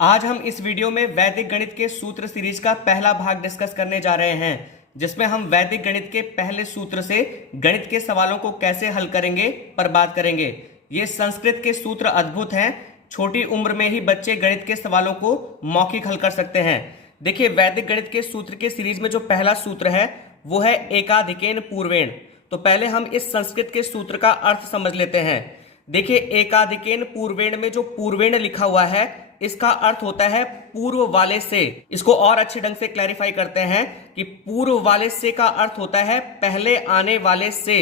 आज हम इस वीडियो में वैदिक गणित के सूत्र सीरीज का पहला भाग डिस्कस करने जा रहे हैं, जिसमें हम वैदिक गणित के पहले सूत्र से गणित के सवालों को कैसे हल करेंगे पर बात करेंगे। ये संस्कृत के सूत्र अद्भुत हैं। छोटी उम्र में ही बच्चे गणित के सवालों को मौखिक हल कर सकते हैं। देखिए, वैदिक गणित के सूत्र के सीरीज में जो पहला सूत्र है वो है एकाधिकेन पूर्वेण। तो पहले हम इस संस्कृत के सूत्र का अर्थ समझ लेते हैं। देखिए, एकाधिकेन पूर्वेण में जो पूर्वेण लिखा हुआ है इसका अर्थ होता है पूर्व वाले से। इसको और अच्छे ढंग से क्लैरिफाई करते हैं कि पूर्व वाले से का अर्थ होता है पहले आने वाले से,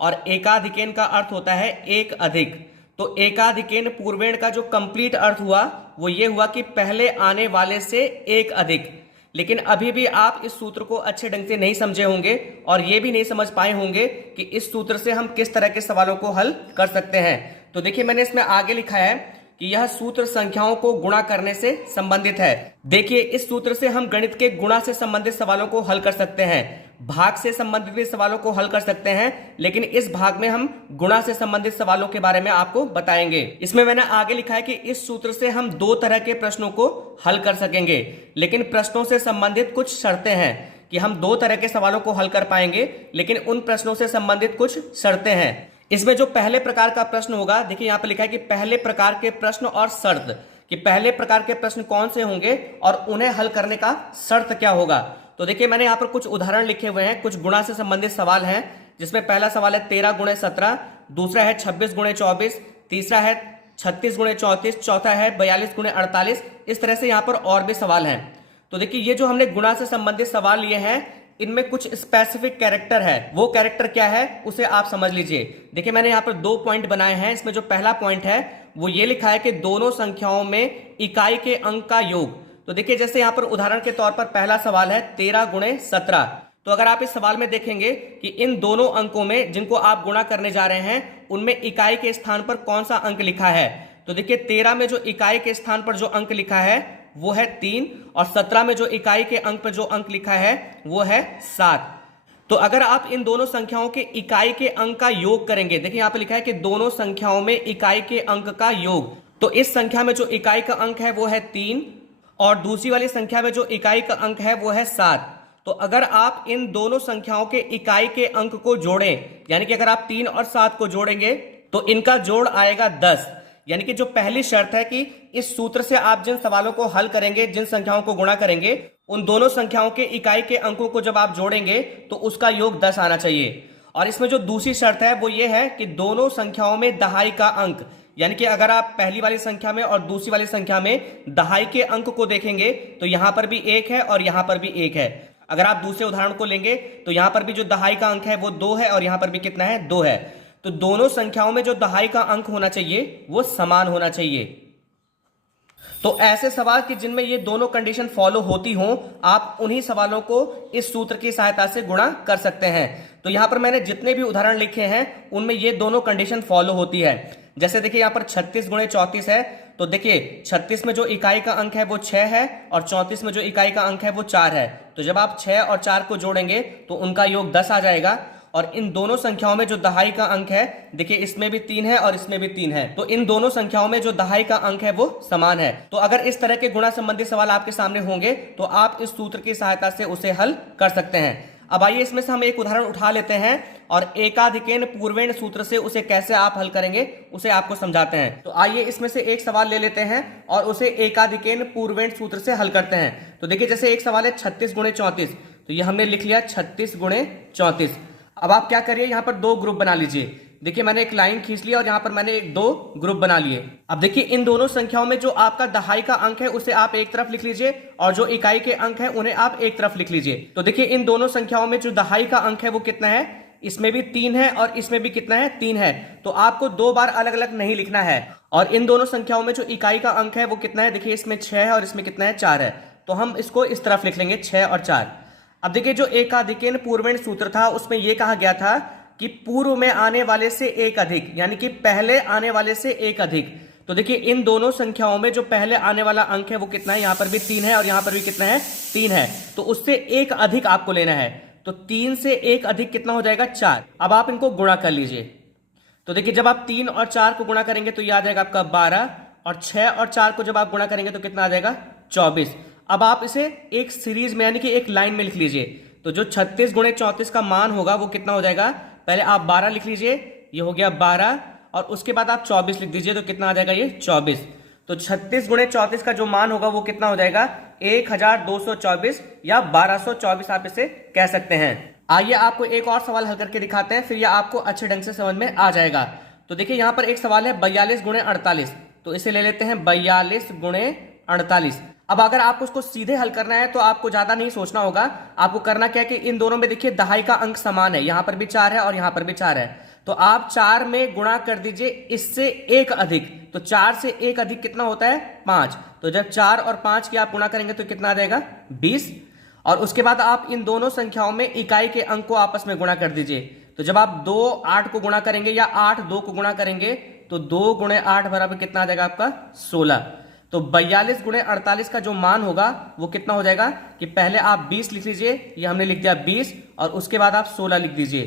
और एकाधिकेन का अर्थ होता है एक अधिक। तो एकाधिकेन पूर्वेण का जो कंप्लीट अर्थ हुआ वो ये हुआ कि पहले आने वाले से एक अधिक। लेकिन अभी भी आप इस सूत्र को अच्छे ढंग से नहीं समझे होंगे और ये भी नहीं समझ पाए होंगे कि इस सूत्र से हम किस तरह के सवालों को हल कर सकते हैं। तो देखिए, मैंने इसमें आगे लिखा है कि यह सूत्र संख्याओं को गुणा करने से संबंधित है। देखिए, इस सूत्र से हम गणित के गुणा से संबंधित सवालों को हल कर सकते हैं, भाग से संबंधित भी सवालों को हल कर सकते हैं, लेकिन इस भाग में हम गुणा से संबंधित सवालों के बारे में आपको बताएंगे। इसमें मैंने आगे लिखा है कि इस सूत्र से हम दो तरह के प्रश्नों को हल कर सकेंगे, लेकिन प्रश्नों से संबंधित कुछ शर्तें हैं कि हम दो तरह के सवालों को हल कर पाएंगे, लेकिन उन प्रश्नों से संबंधित कुछ शर्तें हैं। इसमें जो पहले प्रकार का प्रश्न होगा, देखिए यहां पर लिखा है कि पहले प्रकार के प्रश्न और शर्त, कि पहले प्रकार के प्रश्न कौन से होंगे और उन्हें हल करने का शर्त क्या होगा। तो देखिए, मैंने यहां पर कुछ उदाहरण लिखे हुए हैं, कुछ गुणा से संबंधित सवाल हैं, जिसमें पहला सवाल है 13 गुणे 17, दूसरा है 26 गुणे 24, तीसरा है 36 गुणे 34, चौथा है 42 गुणे 48। इस तरह से यहां पर और भी सवाल हैं। तो देखिए, ये जो हमने गुणा से संबंधित सवाल लिए हैं इनमें कुछ स्पेसिफिक कैरेक्टर है। वो कैरेक्टर क्या है उसे आप समझ लीजिए। देखिए, मैंने यहाँ पर दो पॉइंट बनाए हैं। इसमें जो पहला पॉइंट है वो ये लिखा है कि दोनों संख्याओं में इकाई के अंक का योग। तो देखिए, जैसे यहाँ पर उदाहरण के तौर पर पहला सवाल है 13 गुणे 17। तो अगर आप इस सवाल में देखेंगे कि इन दोनों अंकों में जिनको आप गुणा करने जा रहे हैं उनमें इकाई के स्थान पर कौन सा अंक लिखा है। तो देखिए, 13 में जो इकाई के स्थान पर जो अंक लिखा है वो है 3, और 17 में जो इकाई के अंक पर जो अंक लिखा है वो है 7। तो अगर आप इन दोनों संख्याओं के इकाई के अंक का योग करेंगे, देखिए यहां पर लिखा है कि दोनों संख्याओं में इकाई के अंक का योग, तो इस संख्या में जो इकाई का अंक है वो है 3 और दूसरी वाली संख्या में जो इकाई का अंक है वो है 7। तो अगर आप इन दोनों संख्याओं के इकाई के अंक को जोड़ें, यानी कि अगर आप 3 और 7 को जोड़ेंगे तो इनका जोड़ आएगा 10। यानी कि जो पहली शर्त है कि इस सूत्र से आप जिन सवालों को हल करेंगे, जिन संख्याओं को गुणा करेंगे, उन दोनों संख्याओं के इकाई के अंकों को जब आप जोड़ेंगे तो उसका योग 10 आना चाहिए। और इसमें जो दूसरी शर्त है वो ये है कि दोनों संख्याओं में दहाई का अंक, यानी कि अगर आप पहली वाली संख्या में और दूसरी वाली संख्या में दहाई के अंक को देखेंगे तो यहां पर भी 1 है और यहां पर भी 1 है। अगर आप दूसरे उदाहरण को लेंगे तो यहां पर भी जो दहाई का अंक है वो 2 है और यहां पर भी कितना है, 2 है। तो दोनों संख्याओं में जो दहाई का अंक होना चाहिए वो समान होना चाहिए। तो ऐसे सवाल कि जिनमें ये दोनों कंडीशन फॉलो होती हों, आप उन्हीं सवालों को इस सूत्र की सहायता से गुणा कर सकते हैं। तो यहां पर मैंने जितने भी उदाहरण लिखे हैं उनमें ये दोनों कंडीशन फॉलो होती है। जैसे देखिए, यहां पर 36 गुणे 34 है। तो देखिए, 36 में जो इकाई का अंक है वो 6 है और 34 में जो इकाई का अंक है वो 4 है। तो जब आप 6 और 4 को जोड़ेंगे तो उनका योग 10 आ जाएगा। और इन दोनों संख्याओं में जो दहाई का अंक है, देखिए इसमें भी 3 है और इसमें भी 3 है, तो इन दोनों संख्याओं में जो दहाई का अंक है वो समान है। तो अगर इस तरह के गुणा संबंधी सवाल आपके सामने होंगे तो आप इस सूत्र की सहायता से उसे हल कर सकते हैं। अब आइए इसमें से हम एक उदाहरण उठा लेते हैं और एकाधिकेन पूर्वेण सूत्र से उसे कैसे आप हल करेंगे उसे आपको समझाते हैं। तो आइए इसमें से एक सवाल ले लेते हैं और उसे एकाधिकेन पूर्वेण सूत्र से हल करते हैं। तो देखिए, जैसे एक सवाल है 36 गुणे 34, तो ये हमने लिख लिया 36 गुणे 34। अब आप क्या करिए, यहां पर दो ग्रुप बना लीजिए। देखिए, मैंने एक लाइन खींच लिया और यहां पर मैंने दो ग्रुप बना लिए। अब देखिए, इन दोनों संख्याओं में जो आपका दहाई का अंक है उसे आप एक तरफ लिख लीजिए और जो इकाई के अंक है उन्हें आप एक तरफ लिख लीजिए। तो देखिए, इन दोनों संख्याओं में जो दहाई का अंक है वो कितना है, इसमें भी 3 है और इसमें भी कितना है, 3 है। तो आपको दो बार अलग अलग नहीं लिखना है। और इन दोनों संख्याओं में जो इकाई का अंक है वो कितना है, देखिए इसमें 6 है और इसमें कितना है, 4 है। तो हम इसको इस तरफ लिख लेंगे 6 और 4। अब देखिए, जो एकाधिकेन पूर्वेण सूत्र था उसमें यह कहा गया था कि पूर्व में आने वाले से एक अधिक, यानी कि पहले आने वाले से एक अधिक। तो देखिए, इन दोनों संख्याओं में जो पहले आने वाला अंक है वो कितना है, यहां पर भी 3 है और यहां पर भी कितना है, 3 है। तो उससे एक अधिक आपको लेना है। तो 3 से एक अधिक कितना हो जाएगा, 4। अब आप इनको गुणा कर लीजिए। तो देखिए, जब आप 3 और 4 को गुणा करेंगे तो यह आ जाएगा आपका 12, और 6 और 4 को जब आप गुणा करेंगे तो कितना आ जाएगा 24। अब आप इसे एक सीरीज में यानी कि एक लाइन में लिख लीजिए। तो जो 36 गुणे 34 का मान होगा वो कितना हो जाएगा, पहले आप 12 लिख लीजिए, ये हो गया 12, और उसके बाद आप 24 लिख दीजिए तो कितना आ जाएगा ये 24। तो 36 गुणे 34 का जो मान होगा वो कितना हो जाएगा 1224 या 1224 आप इसे कह सकते हैं। आइए आपको एक और सवाल हल करके दिखाते हैं, फिर यह आपको अच्छे ढंग से समझ में आ जाएगा। तो देखिए यहां पर एक सवाल है 42 गुणे 48, तो इसे ले लेते हैं 42 गुणे 48। अब अगर आपको उसको सीधे हल करना है तो आपको ज्यादा नहीं सोचना होगा। आपको करना क्या है कि इन दोनों में देखिए दहाई का अंक समान है, यहां पर भी 4 है और यहां पर भी 4 है, तो आप 4 में गुणा कर दीजिए इससे एक अधिक। तो 4 से एक अधिक कितना होता है 5, तो जब 4 और 5 की आप गुणा करेंगे तो कितना आ जाएगा 20। और उसके बाद आप इन दोनों संख्याओं में इकाई के अंक को आपस में गुणा कर दीजिए। तो जब आप 2 8 को गुणा करेंगे या 8 2 को गुणा करेंगे तो 2 गुणे 8 बराबर कितना आ जाएगा आपका 16। तो 42 गुणे 48 का जो मान होगा वो कितना हो जाएगा कि पहले आप 20 लिख लीजिए, ये हमने लिख दिया 20, और उसके बाद आप 16 लिख दीजिए।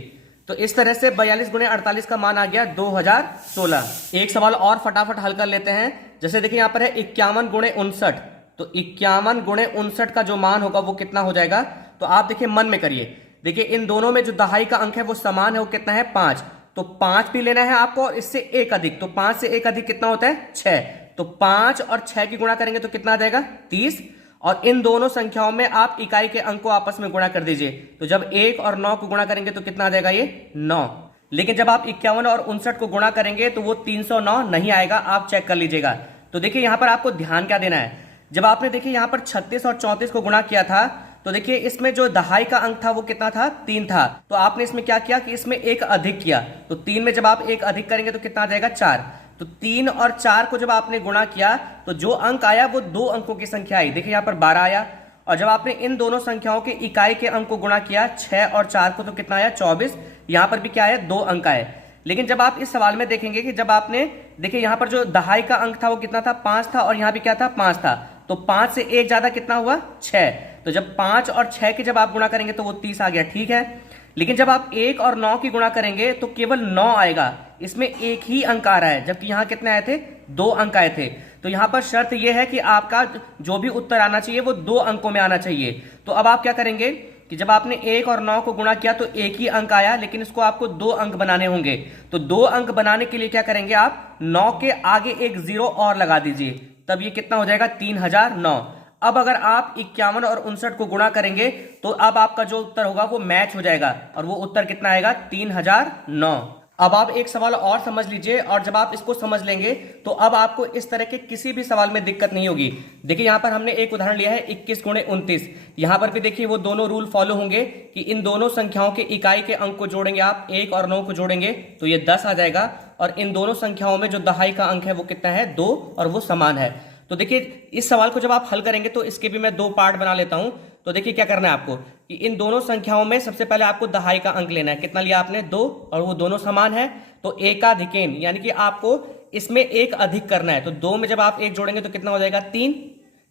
तो इस तरह से 42 गुणे 48 का मान आ गया 2016। एक सवाल और फटाफट हल कर लेते हैं। जैसे देखिए यहां पर है 51 गुणे 59, तो 51 गुणे 59 का जो मान होगा वो कितना हो जाएगा, तो आप देखिए मन में करिए। देखिए इन दोनों में जो दहाई का अंक है वो समान है, वो कितना है 5, तो 5 भी लेना है आपको और इससे एक अधिक, तो 5 से एक अधिक कितना होता है 6, तो 5 और 6 की गुणा करेंगे तो कितना आ जाएगा 30। और इन दोनों संख्याओं में आप इकाई के अंक को आपस में गुणा कर दीजिए। तो जब 1 और 9 को गुणा करेंगे तो कितना आ जाएगा ये 9। लेकिन जब आप 51 और 59 को गुणा करेंगे तो वो 309 नहीं आएगा, आप चेक कर लीजिएगा। तो देखिए यहां पर आपको ध्यान क्या देना है, जब आपने देखिए यहां पर 36 और 34 को गुणा किया था तो देखिए इसमें जो दहाई का अंक था वो कितना था 3 था, तो आपने इसमें क्या किया कि इसमें एक अधिक किया। तो 3 में जब आप एक अधिक करेंगे तो कितना आ जाएगा 4। तो 3 और 4 को जब आपने गुणा किया तो जो अंक आया वो 2 अंकों की संख्या आई। देखिए यहां पर 12 आया, और जब आपने इन दोनों संख्याओं के इकाई के अंक को गुणा किया 6 और 4 को तो कितना आया 24। यहां पर भी क्या है 2 अंक आए। लेकिन जब आप इस सवाल में देखेंगे कि जब आपने देखिए यहां पर जो दहाई का अंक था वो कितना था 5 था, और यहां भी क्या था 5 था, तो 5 से एक ज्यादा कितना हुआ 6। तो जब 5 और 6 के जब आप गुणा करेंगे तो वो 30 आ गया, ठीक है। लेकिन जब आप 1 और 9 की गुणा करेंगे तो केवल 9 आएगा, इसमें एक ही अंक आ रहा है, जबकि यहां कितने आए थे 2 अंक आए थे। तो यहां पर शर्त यह है कि आपका जो भी उत्तर आना चाहिए वो 2 अंकों में आना चाहिए। तो अब आप क्या करेंगे कि जब आपने 1 और 9 को गुणा किया तो एक ही अंक आया, लेकिन इसको आपको 2 अंक बनाने होंगे। तो 2 अंक बनाने के लिए क्या करेंगे आप 9 के आगे एक 0 और लगा दीजिए, तब ये कितना हो जाएगा 3009। अब अगर आप 51 और 59 को गुणा करेंगे तो अब आपका जो उत्तर होगा वो मैच हो जाएगा, और वो उत्तर कितना आएगा 3009। अब आप एक सवाल और समझ लीजिए, और जब आप इसको समझ लेंगे तो अब आपको इस तरह के किसी भी सवाल में दिक्कत नहीं होगी। देखिए यहां पर हमने एक उदाहरण लिया है 21 गुणे 29, यहां पर भी देखिए वो दोनों रूल फॉलो होंगे कि इन दोनों संख्याओं के इकाई के अंक को जोड़ेंगे, आप 1 और 9 को जोड़ेंगे तो ये 10 आ जाएगा, और इन दोनों संख्याओं में जो दहाई का अंक है वो कितना है 2, और वो समान है। तो देखिए इस सवाल को जब आप हल करेंगे तो इसके भी मैं 2 पार्ट बना लेता हूं। तो देखिए क्या करना है आपको कि इन दोनों संख्याओं में सबसे पहले आपको दहाई का अंक लेना है, कितना लिया आपने 2, और वो दोनों समान है, तो एकाधिकेन यानी कि आपको इसमें एक अधिक करना है। तो 2 में जब आप 1 जोड़ेंगे तो कितना हो जाएगा 3,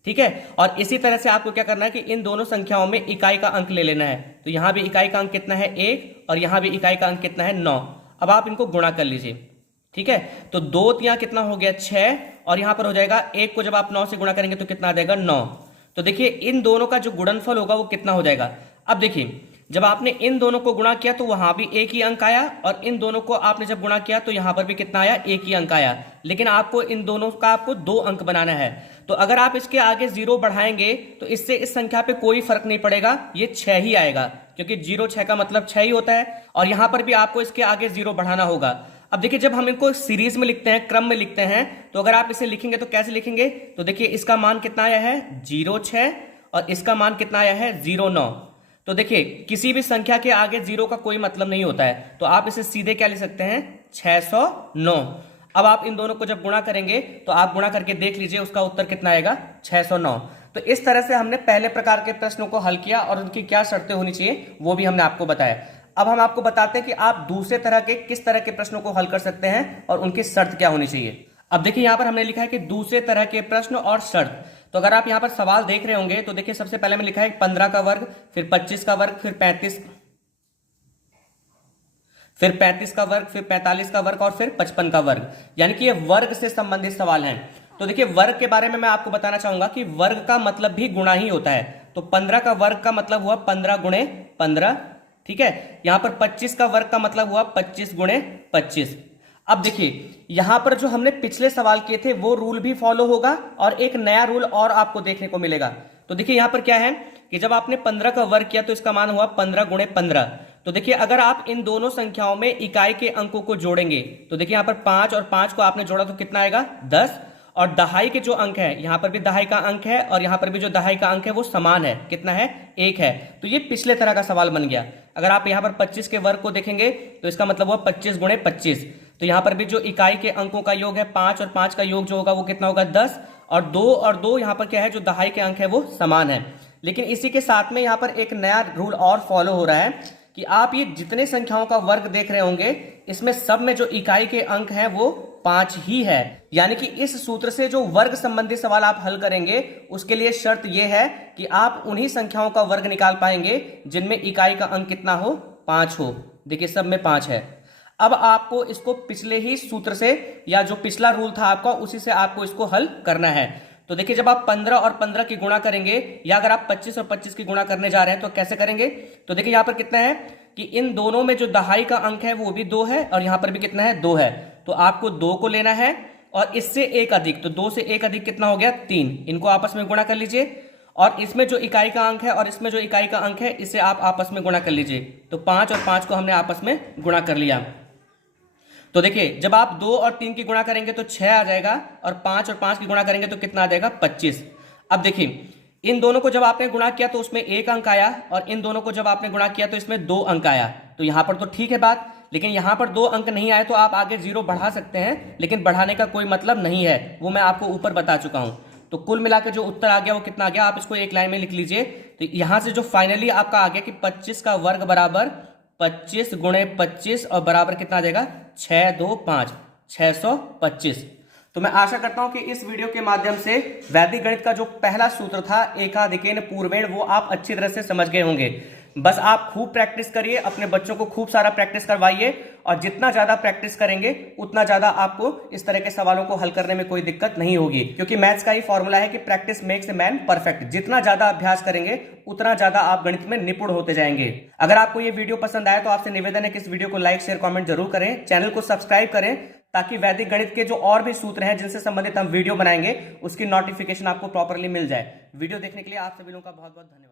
ठीक है। और इसी तरह से आपको क्या करना है कि इन दोनों संख्याओं में इकाई का अंक ले लेना है। तो यहां भी इकाई का अंक कितना है 1, और यहां भी इकाई का अंक कितना है 9। अब आप इनको गुणा कर लीजिए, ठीक है। तो 2 तिया कितना हो गया 6, और यहां पर हो जाएगा 1 को जब आप 9 से गुणा करेंगे तो कितना आ जाएगा 9। तो देखिए इन दोनों का जो गुणनफल होगा वो कितना हो जाएगा। अब देखिए जब आपने इन दोनों को गुणा किया तो वहां भी एक ही अंक आया, और इन दोनों को आपने जब गुणा किया तो यहां पर भी कितना आया एक ही अंक आया। लेकिन आपको इन दोनों का आपको 2 अंक बनाना है। तो अगर आप इसके आगे 0 बढ़ाएंगे तो इससे इस संख्या पे कोई फर्क नहीं पड़ेगा, ये 6 ही आएगा, क्योंकि 0 6 का मतलब 6 ही होता है। और यहां पर भी आपको इसके आगे 0 बढ़ाना होगा। अब देखिए जब हम इनको सीरीज में लिखते हैं, क्रम में लिखते हैं, तो अगर आप इसे लिखेंगे तो कैसे लिखेंगे, तो देखिए इसका मान कितना आया है 06, और इसका मान कितना आया है 09। तो देखिए किसी भी संख्या के आगे 0 का कोई मतलब नहीं होता है, तो आप इसे सीधे क्या लिख सकते हैं 609। अब आप इन दोनों को जब गुणा करेंगे तो आप गुणा करके देख लीजिए उसका उत्तर कितना आएगा 609। तो इस तरह से हमने पहले प्रकार के प्रश्नों को हल किया, और उनकी क्या शर्तें होनी चाहिए वो भी हमने आपको बताया। अब हम आपको बताते हैं कि आप दूसरे तरह के किस तरह के प्रश्नों को हल कर सकते हैं और उनकी शर्त क्या होनी चाहिए। अब देखिए यहां पर हमने लिखा है कि दूसरे तरह के प्रश्न और शर्त। तो अगर आप यहां पर सवाल देख रहे होंगे तो देखिए सबसे पहले में लिखा है 15 का वर्ग, फिर 25 का वर्ग, फिर 35 का वर्ग, फिर 45 का वर्ग, और फिर 55 का वर्ग, यानी कि ये वर्ग से संबंधित सवाल हैं। तो देखिए वर्ग के बारे में मैं आपको बताना चाहूंगा कि वर्ग का मतलब भी गुणा ही होता है। तो 15 का वर्ग का मतलब हुआ 15 गुणे 15, ठीक है। यहां पर 25 का वर्ग का मतलब हुआ 25 गुणे 25। अब देखिए यहां पर जो हमने पिछले सवाल किए थे वो रूल भी फॉलो होगा और एक नया रूल और आपको देखने को मिलेगा। तो देखिए यहां पर क्या है कि जब आपने 15 का वर्ग किया तो इसका मान हुआ 15 गुणे 15। तो देखिए अगर आप इन दोनों संख्याओं में इकाई के अंकों को जोड़ेंगे तो देखिए यहां पर 5 और 5 को आपने जोड़ा तो कितना आएगा 10, और दहाई के जो अंक है यहां पर भी दहाई का अंक है और यहां पर भी जो दहाई का अंक है वो समान है, कितना है 1 है। तो ये पिछले तरह का सवाल बन गया। अगर आप यहां पर 25 के वर्ग को देखेंगे तो इसका मतलब हुआ 25 गुणे 25। तो यहां पर भी जो इकाई के अंकों का योग है 5 और 5 का योग जो होगा वो कितना होगा 10, और 2 यहां पर क्या है जो दहाई के अंक है वो समान है। लेकिन इसी के साथ में यहां पर एक नया रूल और फॉलो हो रहा है कि आप ये जितने संख्याओं का वर्ग देख रहे होंगे इसमें सब में जो इकाई के अंक हैं वो 5 ही है। यानी कि इस सूत्र से जो वर्ग संबंधी सवाल आप हल करेंगे उसके लिए शर्त यह है कि आप उन्हीं संख्याओं का वर्ग निकाल पाएंगे जिनमें इकाई का अंक कितना हो 5 हो। देखिए सब में 5 है। अब आपको इसको पिछले ही सूत्र से या जो पिछला रूल था आपका उसी से आपको इसको हल करना है। तो देखिए जब आप 15 और 15 की गुणा करेंगे या अगर आप 25 और 25 की गुणा करने जा रहे हैं तो कैसे करेंगे। तो देखिए यहां पर कितना है कि इन दोनों में जो दहाई का अंक है वो भी 2 है और यहां पर भी कितना है 2 है। तो आपको 2 को लेना है और इससे एक अधिक, तो 2 से एक अधिक कितना हो गया 3, इनको आपस में गुणा कर लीजिए। और इसमें जो इकाई का अंक है और इसमें जो इकाई का अंक है इसे आप आपस में गुणा कर लीजिए। तो 5 और 5 को हमने आपस में गुणा कर लिया। तो देखिए जब आप 2 और 3 की गुणा करेंगे तो 6 आ जाएगा और 5 और 5 की गुणा करेंगे तो कितना आ जाएगा 25। अब देखिए इन दोनों को जब आपने गुणा किया तो उसमें 1 अंक आया और इन दोनों को जब आपने गुणा किया तो इसमें 2 अंक आया। तो यहां पर तो ठीक है बात, लेकिन यहां पर 2 अंक नहीं आए तो आप आगे 0 बढ़ा सकते हैं, लेकिन बढ़ाने का कोई मतलब नहीं है, वो मैं आपको ऊपर बता चुका हूं। तो कुल मिलाकर जो उत्तर आ गया वो कितना आ गया, आप इसको एक लाइन में लिख लीजिए। तो यहां से जो फाइनली आपका आ गया कि 25 का वर्ग बराबर 25 गुणे 25 और बराबर कितना आ जाएगा 6 2 5 625। तो मैं आशा करता हूं कि इस वीडियो के माध्यम से वैदिक गणित का जो पहला सूत्र था एकाधिकेन पूर्वेण वो आप अच्छी तरह से समझ गए होंगे। बस आप खूब प्रैक्टिस करिए, अपने बच्चों को खूब सारा प्रैक्टिस करवाइए और जितना ज्यादा प्रैक्टिस करेंगे उतना ज्यादा आपको इस तरह के सवालों को हल करने में कोई दिक्कत नहीं होगी, क्योंकि मैथ्स का ही फॉर्मूला है कि practice makes a man perfect. जितना ज्यादा अभ्यास करेंगे उतना ज्यादा आप गणित में निपुण होते जाएंगे। अगर आपको ये वीडियो पसंद आया तो आपसे निवेदन है कि इस वीडियो को लाइक शेयर कॉमेंट जरूर करें, चैनल को सब्सक्राइब करें ताकि वैदिक गणित के जो और भी सूत्र हैं जिनसे संबंधित हम वीडियो बनाएंगे उसकी नोटिफिकेशन आपको प्रॉपरली मिल जाए। वीडियो देखने के लिए आप सभी लोगों का बहुत बहुत धन्यवाद।